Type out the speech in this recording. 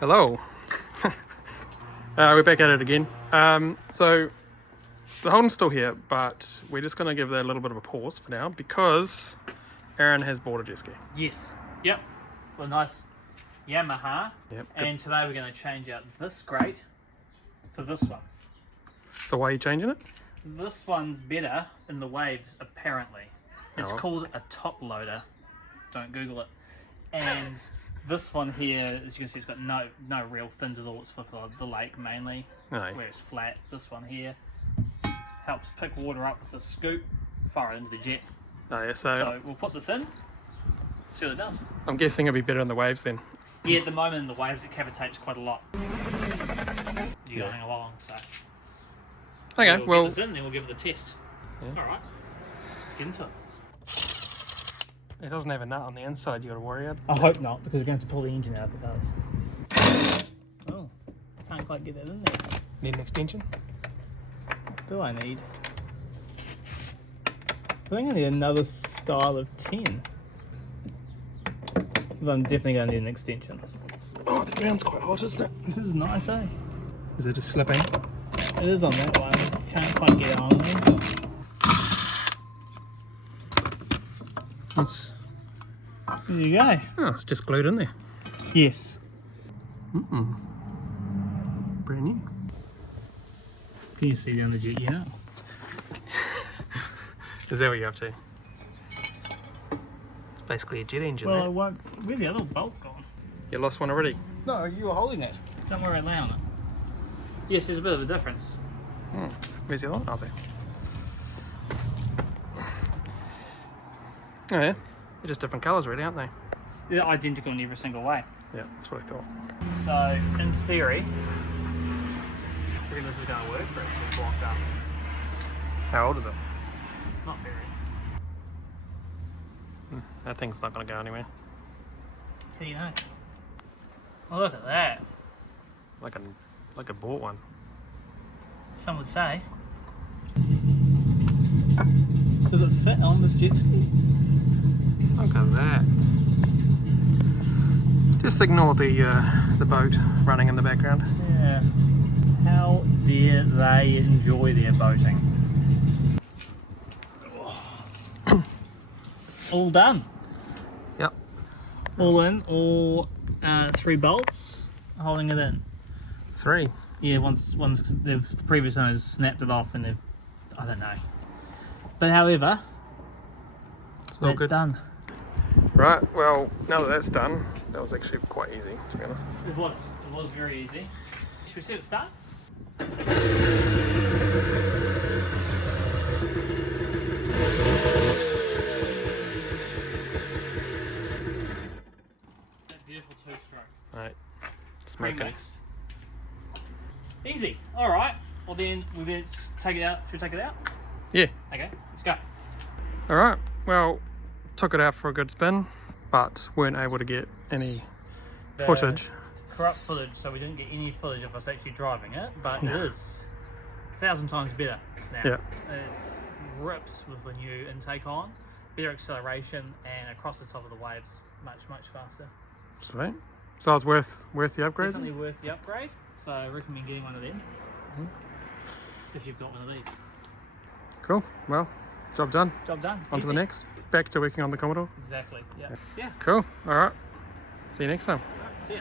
Hello. We're back at it again. So the Holden's still here, but we're just going to give that a little bit of a pause for now because Aaron has bought a jet ski. Yes. Yep. Well, nice Yamaha. Yep. And today we're going to change out this grate for this one. So why are you changing it? This one's better in the waves, apparently. It's called a top loader. Don't Google it. And this one here, as you can see, it's got no real fins at all. It's for the lake mainly, where it's flat. This one here helps pick water up with a scoop, fire it into the jet. Oh yeah, So we'll put this in, see what it does. I'm guessing it'll be better in the waves then. Yeah, at the moment in the waves it cavitates quite a lot. You're going along, so. Okay, We'll get this in, then we'll give it a test. Yeah. Alright, let's get into it. It doesn't have a nut on the inside you got to worry about. I hope not, because we're going to have to pull the engine out if it does. Oh, can't quite get that in there. Need an extension? Do I need? I think I need another style of 10. But I'm definitely going to need an extension. Oh, the ground's quite hot, isn't it? This is nice, eh? Is it just slipping? It is on that one. Can't quite get it on there. There you go. Oh, it's just glued in there. Yes. Brand new. Can you see down the jet? Yeah. Is that what you're up to? It's basically a jet engine. Well, I won't. Where's the other bolt gone? You lost one already? No, you were holding it. Don't worry, lay on it. Yes, there's a bit of a difference. Where's the other one? Oh, there. Oh yeah. They're just different colours really, aren't they? They're identical in every single way. Yeah, that's what I thought. So, in theory, I reckon this is going to work, but it's all blocked up. How old is it? Not very. That thing's not going to go anywhere. How do you know? Oh, look at that. Like a bought one. Some would say. Does it fit on this jet ski? Look at that. Just ignore the boat running in the background. Yeah. How dare they enjoy their boating? All done. Yep. All in, all 3 bolts holding it in. 3. Yeah, once the previous owners snapped it off and they've, I don't know. But however, It's all that's good. done. Right, well, now that that's done, that was actually quite easy, to be honest. It was very easy. Should we see if it starts? That beautiful 2-stroke. Right, smoking. Pre-mixed. Easy. Alright. Well then, we better take it out. Should we take it out? Yeah. Okay, let's go. Alright, well, took it out for a good spin, but weren't able to get any footage. Corrupt footage, so we didn't get any footage of us actually driving it, but it is 1,000 times better now. Yeah. It rips with the new intake on, better acceleration, and across the top of the waves, much faster. Sweet. So it's worth the upgrade? Definitely worth the upgrade, so I recommend getting one of them if you've got one of these. Cool, well, job done. Job done. On to the Easy. next. Back to working on the Commodore. Exactly, yeah. Cool, alright. See you next time. Alright, see ya.